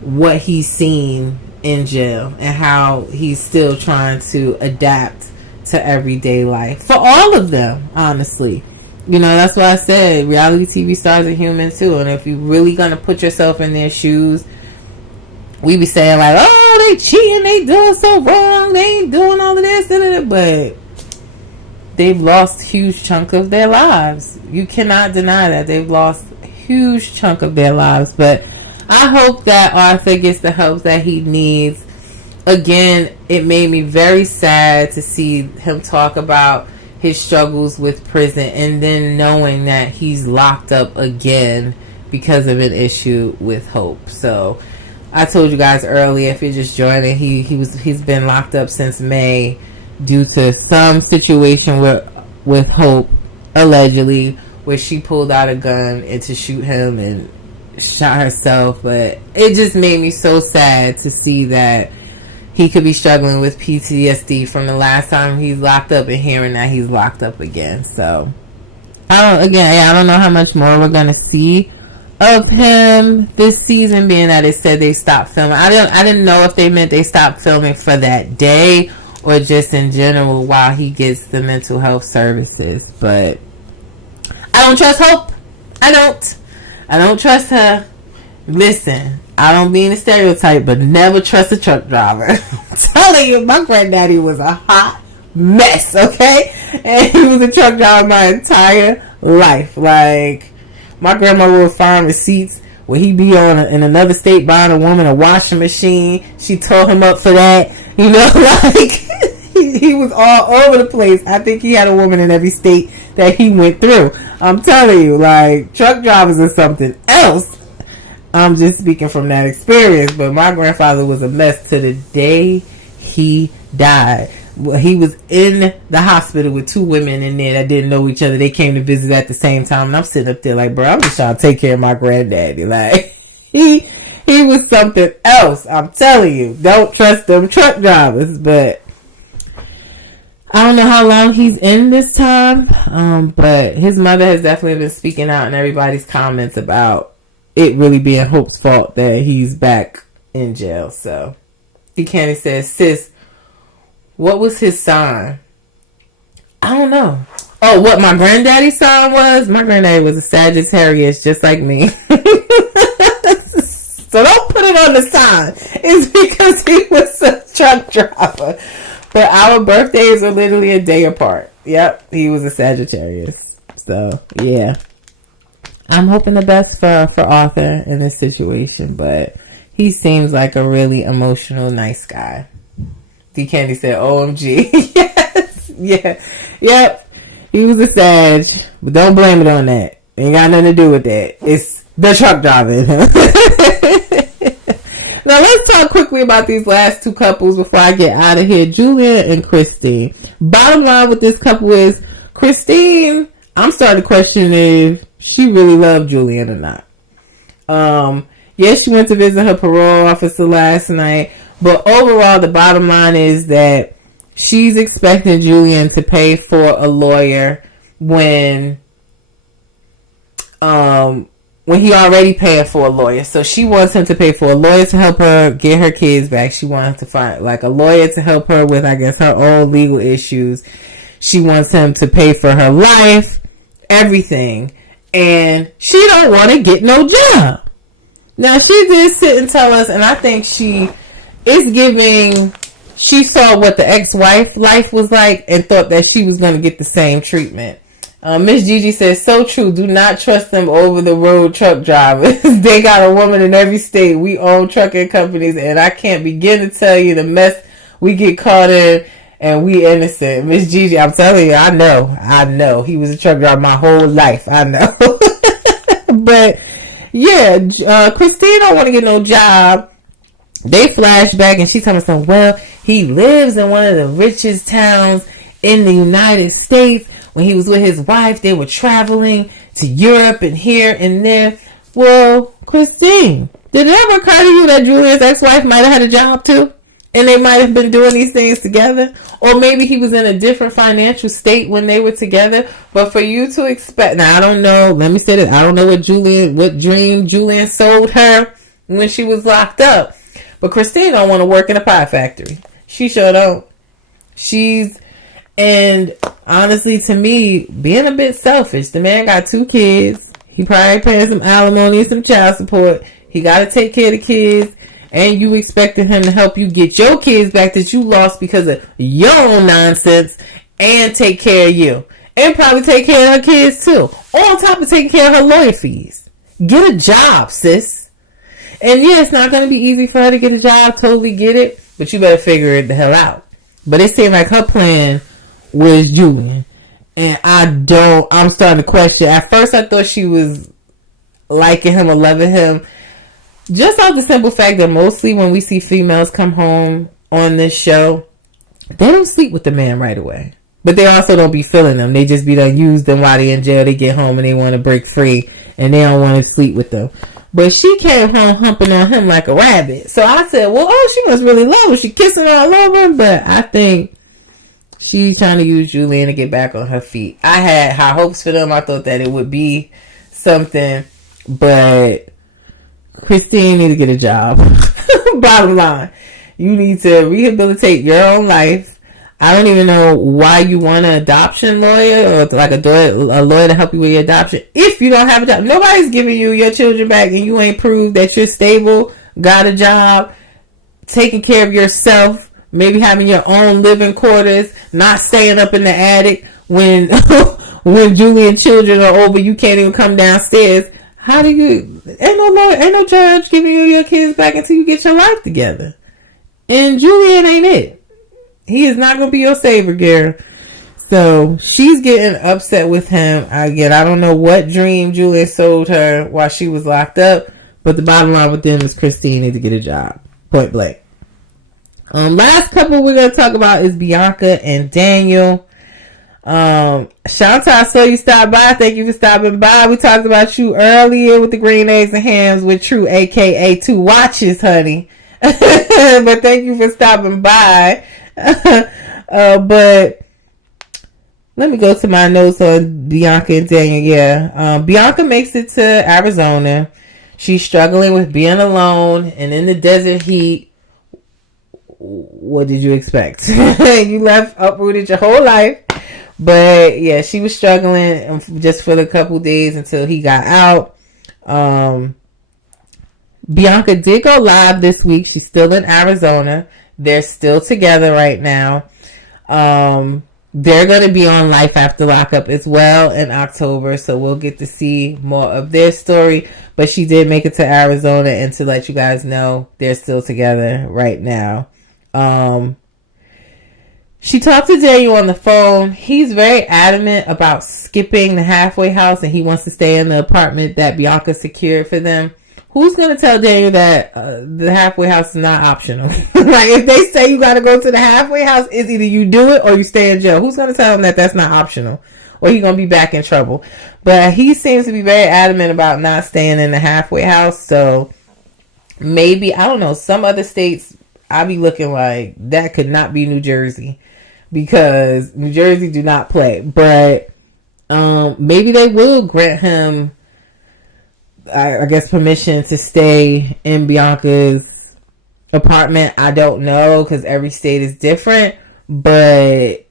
what he's seen in jail and how he's still trying to adapt to everyday life for all of them, honestly. That's why I said reality TV stars are human too, and if you're really gonna put yourself in their shoes, we be saying like, oh, they cheating, they doing so wrong, they ain't doing all of this, but they've lost a huge chunk of their lives. You cannot deny that they've lost a huge chunk of their lives. But I hope that Arthur gets the help that he needs. Again, it made me very sad to see him talk about his struggles with prison and then knowing that he's locked up again because of an issue with Hope. So I told you guys earlier, if you're just joining, he's been locked up since May due to some situation with Hope, allegedly, where she pulled out a gun and to shoot him and shot herself. But it just made me so sad to see that he could be struggling with PTSD from the last time he's locked up and hearing that he's locked up again. So I don't know how much more we're gonna see of him this season, being that it said they stopped filming. I didn't know if they meant they stopped filming for that day or just in general while he gets the mental health services. But I don't trust Hope. I don't trust her. Listen, I don't mean a stereotype, but never trust a truck driver. I'm telling you, my granddaddy was a hot mess, okay? And he was a truck driver my entire life. Like, my grandmother would find receipts where he'd be in another state buying a woman a washing machine. She tore him up for that. Like, he was all over the place. I think he had a woman in every state that he went through. I'm telling you, like, truck drivers are something else. I'm just speaking from that experience, but my grandfather was a mess to the day he died. Well, he was in the hospital with two women in there that didn't know each other. They came to visit at the same time, and I'm sitting up there like, bro, I'm just trying to take care of my granddaddy. Like, he was something else. I'm telling you, don't trust them truck drivers. But I don't know how long he's in this time, but his mother has definitely been speaking out in everybody's comments about it really being Hope's fault that he's back in jail. So D. Candy says, sis, what was his sign? I don't know. Oh, what my granddaddy's sign was? My granddaddy was a Sagittarius, just like me. So don't put it on the sign. It's because he was a truck driver. But our birthdays are literally a day apart. Yep, he was a Sagittarius. So, yeah. I'm hoping the best for Arthur in this situation, but he seems like a really emotional, nice guy. D. Candy said, OMG. Yes. Yeah. Yep. He was a Sag, but don't blame it on that. Ain't got nothing to do with that. It's the truck driver. Now let's talk quickly about these last two couples before I get out of here. Julian and Christine. Bottom line with this couple is Christine, I'm starting to question if she really loved Julian or not. Yes, she went to visit her parole officer last night, but overall the bottom line is that she's expecting Julian to pay for a lawyer when he already paid for a lawyer. So she wants him to pay for a lawyer to help her get her kids back. She wants to find like a lawyer to help her with, I guess, her own legal issues. She wants him to pay for her life, everything. And she don't want to get no job. Now, she did sit and tell us, and I think she saw what the ex-wife life was like and thought that she was going to get the same treatment. Miss Gigi says, so true. Do not trust them over-the-road truck drivers. They got a woman in every state. We own trucking companies, and I can't begin to tell you the mess we get caught in, and we innocent. Miss Gigi, I'm telling you, I know. He was a truck driver my whole life. I know. But, yeah, Christine don't want to get no job. They flash back, and she telling us, well, he lives in one of the richest towns in the United States. When he was with his wife, they were traveling to Europe and here and there. Well, Christine, did it ever occur to you that Julia's ex-wife might have had a job too? And they might have been doing these things together? Or maybe he was in a different financial state when they were together. But for you to expect... Now, I don't know. Let me say this. I don't know what dream Julian sold her. when she was locked up. But Christine don't want to work in a pie factory. She sure don't. And honestly, to me, being a bit selfish. The man got 2 kids. He probably paying some alimony and some child support. He got to take care of the kids. And you expected him to help you get your kids back that you lost because of your own nonsense and take care of you. And probably take care of her kids too. On top of taking care of her lawyer fees. Get a job, sis. And yeah, it's not going to be easy for her to get a job. Totally get it. But you better figure it the hell out. But it seemed like her plan was Julian. And I'm starting to question. At first I thought she was liking him or loving him. Just off the simple fact that mostly when we see females come home on this show, they don't sleep with the man right away. But they also don't be feeling them. They just be done used them while they in jail. They get home and they want to break free. And they don't want to sleep with them. But she came home humping on him like a rabbit. So I said, well, she must really love him. She kissing all over him. But I think she's trying to use Julian to get back on her feet. I had high hopes for them. I thought that it would be something. But Christine need to get a job. Bottom line. You need to rehabilitate your own life. I don't even know why you want an adoption lawyer or like a lawyer to help you with your adoption if you don't have a job. Nobody's giving you your children back and you ain't proved that you're stable, got a job, taking care of yourself, maybe having your own living quarters, not staying up in the attic when when Julian's children are over, you can't even come downstairs. How do you... Ain't no lawyer, ain't no judge giving you your kids back until you get your life together. And Julian ain't it. He is not going to be your savior, girl. So she's getting upset with him. Again, I don't know what dream Julian sold her while she was locked up. But the bottom line with them is Christine needs to get a job. Point blank. Last couple we're going to talk about is Bianca and Daniel. Shanta, I saw you stop by. Thank you for stopping by. We talked about you earlier with the green eggs and hams with True, aka 2 watches, honey. But thank you for stopping by. But let me go to my notes on Bianca and Daniel. Yeah. Bianca makes it to Arizona. She's struggling with being alone and in the desert heat. What did you expect? You uprooted your whole life. But yeah, she was struggling just for the couple days until he got out. Bianca did go live this week. She's still in Arizona. They're still together right now. They're going to be on Life After Lockup as well in October. So we'll get to see more of their story. But she did make it to Arizona. And to let you guys know, they're still together right now. She talked to Daniel on the phone. He's very adamant about skipping the halfway house. And he wants to stay in the apartment that Bianca secured for them. Who's going to tell Daniel that the halfway house is not optional? Like, if they say you got to go to the halfway house, it's either you do it or you stay in jail. Who's going to tell him that that's not optional? Or he's going to be back in trouble. But he seems to be very adamant about not staying in the halfway house. So, maybe, I don't know, some other states, I'll be looking like that could not be New Jersey. Because New Jersey do not play. But maybe they will grant him... I guess permission to stay in Bianca's apartment. I don't know because every state is different, but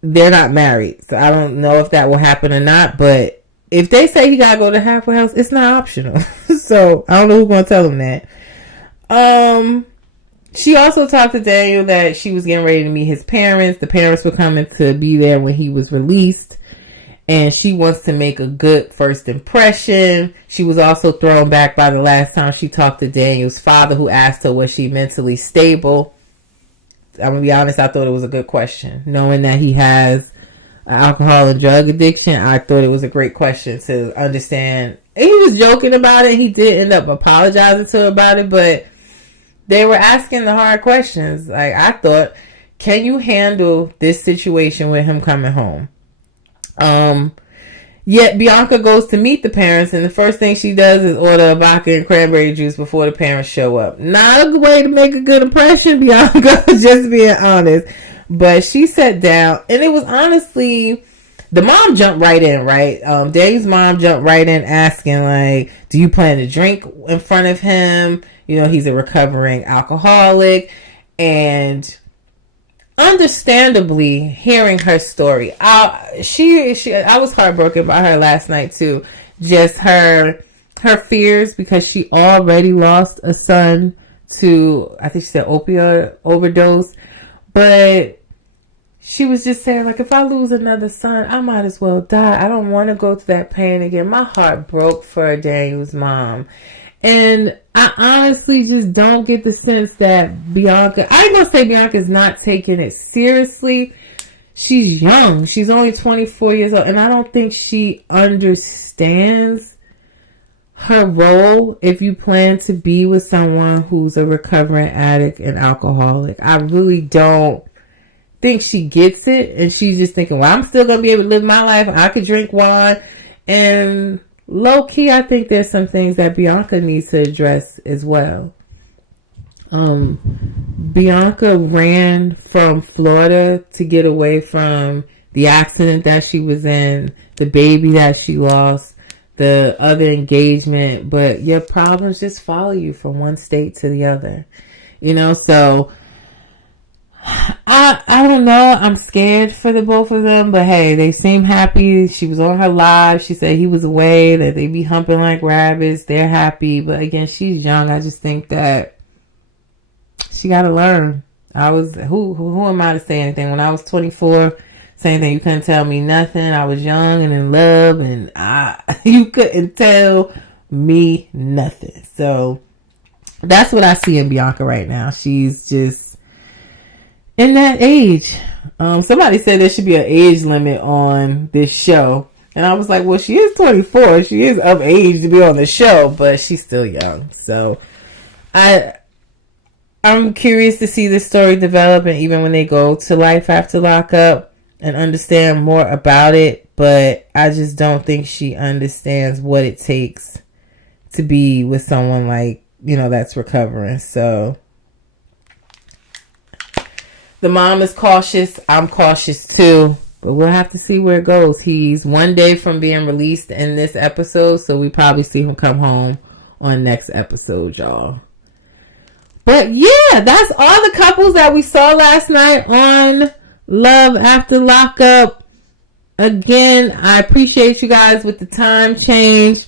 they're not married, so I don't know if that will happen or not. But if they say he gotta go to the halfway house, it's not optional. So I don't know who's gonna tell him that. She also talked to Daniel that she was getting ready to meet his parents. The parents were coming to be there when he was released. And she wants to make a good first impression. She was also thrown back by the last time she talked to Daniel's father, who asked her, was she mentally stable? I'm going to be honest, I thought it was a good question. Knowing that he has alcohol and drug addiction, I thought it was a great question to understand. And he was joking about it. He did end up apologizing to her about it, but they were asking the hard questions. Like, I thought, can you handle this situation with him coming home? Yet Bianca goes to meet the parents, and the first thing she does is order a vodka and cranberry juice before the parents show up. Not a way to make a good impression, Bianca, just being honest. But she sat down, and it was honestly the mom jumped right in, right? Dave's mom jumped right in asking, like, do you plan to drink in front of him? You know, he's a recovering alcoholic. And understandably, hearing her story, I was heartbroken by her last night too. Just her fears, because she already lost a son to, I think she said, opioid overdose. But she was just saying, like, if I lose another son, I might as well die. I don't want to go through that pain again. My heart broke for Daniel's mom. And I honestly just don't get the sense that Bianca, I ain't gonna say Bianca's not taking it seriously. She's young. She's only 24 years old. And I don't think she understands her role if you plan to be with someone who's a recovering addict and alcoholic. I really don't think she gets it. And she's just thinking, well, I'm still gonna be able to live my life. I could drink wine. And low key, I think there's some things that Bianca needs to address as well. Bianca ran from Florida to get away from the accident that she was in, the baby that she lost, the other engagement, but your problems just follow you from one state to the other. You know, so I don't know. I'm scared for the both of them, but hey, they seem happy. She was on her live. She said he was away, that they be humping like rabbits. They're happy. But again, she's young. I just think that she got to learn. Who am I to say anything? When I was 24, same thing. You couldn't tell me nothing. I was young and in love, and you couldn't tell me nothing. So that's what I see in Bianca right now. She's just in that age. Somebody said there should be an age limit on this show. And I was like, well, she is 24. She is of age to be on the show, but she's still young. So I'm curious to see this story develop, and even when they go to Life After Lockup and understand more about it. But I just don't think she understands what it takes to be with someone like, you know, that's recovering. So the mom is cautious. I'm cautious too. But we'll have to see where it goes. He's one day from being released in this episode, so we probably see him come home on next episode, y'all. But yeah, that's all the couples that we saw last night on Love After Lockup. Again, I appreciate you guys with the time change.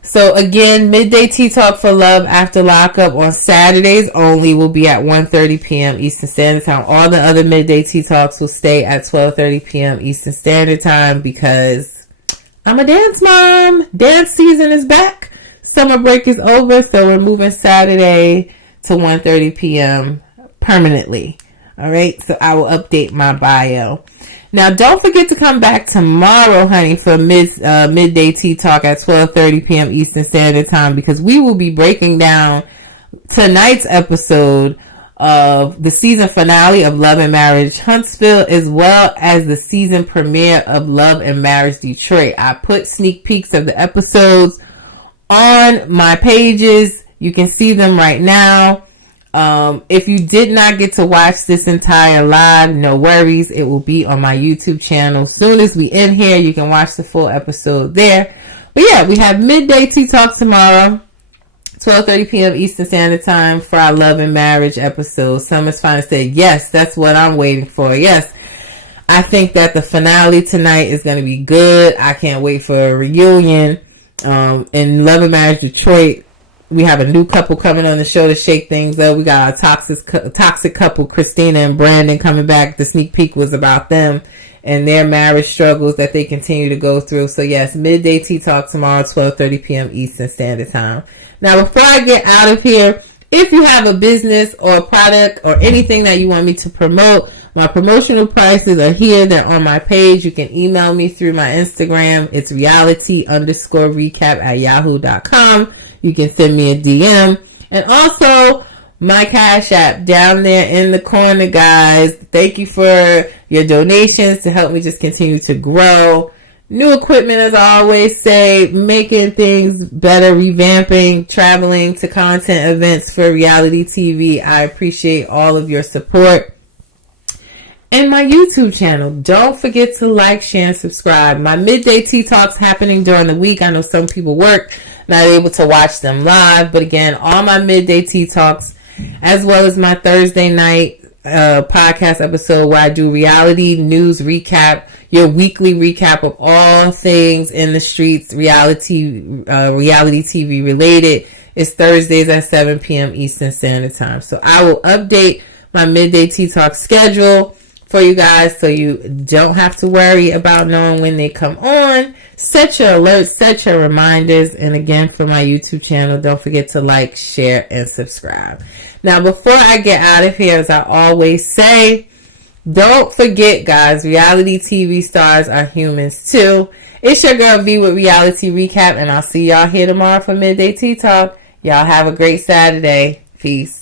So again, midday tea talk for Love After Lockup on Saturdays only will be at 1:30 p.m. Eastern Standard Time. All the other midday tea talks will stay at 12:30 p.m. Eastern Standard Time because I'm a dance mom. Dance season is back. Summer break is over, so we're moving Saturday to 1:30 p.m. permanently. All right, so I will update my bio. Now, don't forget to come back tomorrow, honey, for midday tea talk at 12:30 p.m. Eastern Standard Time, because we will be breaking down tonight's episode of the season finale of Love and Marriage Huntsville, as well as the season premiere of Love and Marriage Detroit. I put sneak peeks of the episodes on my pages. You can see them right now. If you did not get to watch this entire live, no worries. It will be on my YouTube channel. Soon as we end here, you can watch the full episode there. But yeah, we have midday tea talk tomorrow, 12:30 p.m. Eastern Standard Time for our Love and Marriage episode. Summer's finally said, yes, that's what I'm waiting for. Yes, I think that the finale tonight is going to be good. I can't wait for a reunion. In Love and Marriage Detroit, we have a new couple coming on the show to shake things up. We got a toxic couple, Christina and Brandon, coming back. The sneak peek was about them and their marriage struggles that they continue to go through. So yes, midday tea talk tomorrow, 12:30 p.m. Eastern Standard Time. Now, before I get out of here, if you have a business or a product or anything that you want me to promote, my promotional prices are here. They're on my page. You can email me through my Instagram. It's reality_recap@yahoo.com. You can send me a DM. And also, my Cash App down there in the corner, guys. Thank you for your donations to help me just continue to grow. New equipment, as I always say, making things better, revamping, traveling to content events for reality TV. I appreciate all of your support. and my YouTube channel. Don't forget to like, share, and subscribe. My midday tea talks happening during the week. I know some people work, not able to watch them live, but again, all my midday tea talks, as well as my Thursday night podcast episode where I do reality news recap, your weekly recap of all things in the streets, reality TV related. It's Thursdays at 7 p.m. Eastern Standard Time. So I will update my midday tea talk schedule for you guys so you don't have to worry about knowing when they come on. Set your alerts, set your reminders, and again, for my YouTube channel, don't forget to like, share, and subscribe. Now, before I get out of here, as I always say, don't forget, guys, reality TV stars are humans too. It's your girl V with Reality Recap, and I'll see y'all here tomorrow for Midday Tea Talk. Y'all have a great Saturday. Peace.